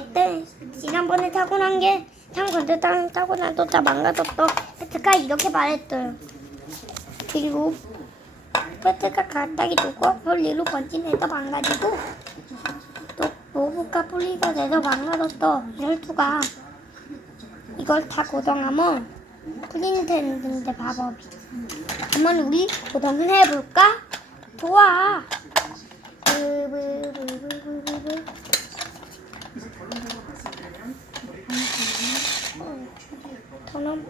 그때 지난번에 타고 난 게 참 건데 땅 타고 나도 다 망가졌어. 페트가 이렇게 말했어요. 그리고 페트가 갑자기 두고 볼리로 번진해서 망가지고 또 로브가 풀리가 돼서 망가졌어. 이럴 수가. 이걸 다 고정하면 풀리는 되는데 방법이. 한번 우리 고정을 해볼까? 좋아. 저는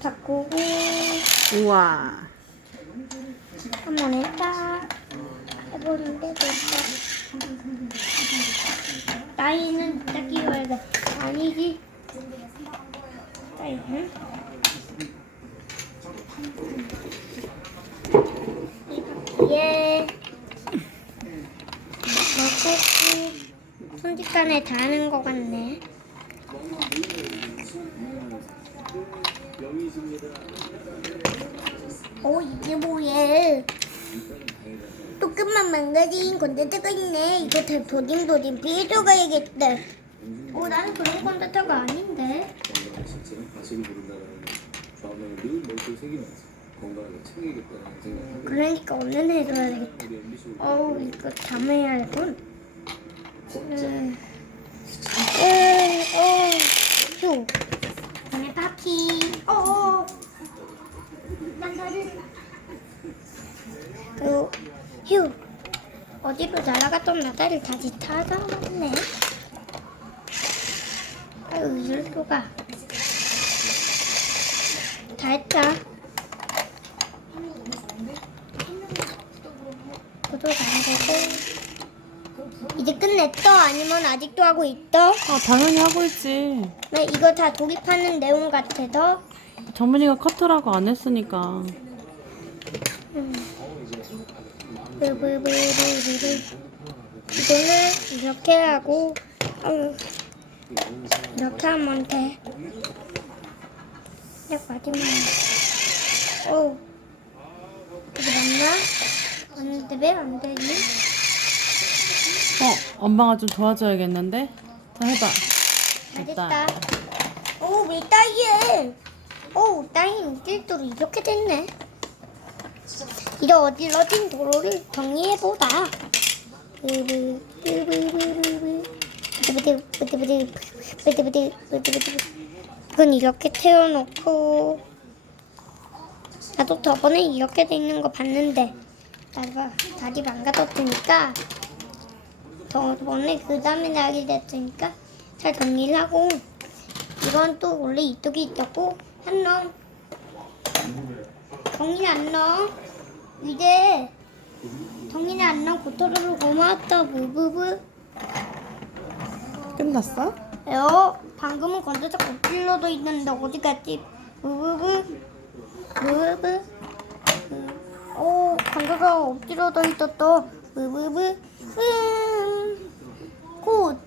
바꾸고. 우와. 한번 했다 해보는데 됐다. 나이는 딱히 말가 아니지? 나이는? 예. 먹고 순식간에 다 하는 것 같네. 오 이게 뭐야 또 끝만 망가진 콘텐츠가 있네. 이거 다 도dim도dim 피해줘가야겠다. 어 나는 그런 콘텐츠가 아닌데. 그러니까 얼른 해줘야 되겠다. 어우 이거 잠해야 겠군 음. 음, 어, 휴. 오늘 파티. 어. 난 다리. 그리고 휴. 어디로 날아갔던 나다리를 다시 찾아왔네. 아유 이럴 수가. 다 했다. 저도 다 되고. 이제 끝냈어? 아니면 아직도 하고 있어? 아, 당연히 하고 있지. 나 이거 다 조립하는 내용 같아서 정민이가 커트라고 안 했으니까. 브브브브브브 이거는 이렇게 하고 음, 이렇게 하면 돼. 딱 마지막. 오, 이거 맞나? 맞는데 왜 안 되니? 어, 엄마가 좀 도와줘야겠는데? 자, 해봐. 다 됐다. 오, 왜 따이해? 오, 따인 일도로 이렇게 됐네. 이제 어질러진 도로를 부드부드. 이건 이렇게 태워놓고. 나도 저번에 이렇게 돼 있는 거 봤는데. 나가 다리 망가졌으니까. 저번에 그 다음에 나게 됐으니까 잘 정리를 하고 이건 또 원래 이쪽에 있었고 한 놈. 정리 안녕 이제 정리는 안녕 고토로로 고마웠다 부부부. 끝났어? 어 방금은 건조작 엎질러도 있는데 어디 갔지? 부부부? 부부부? 오 건조작 엎질러도 있었어. 부부부? 음, good.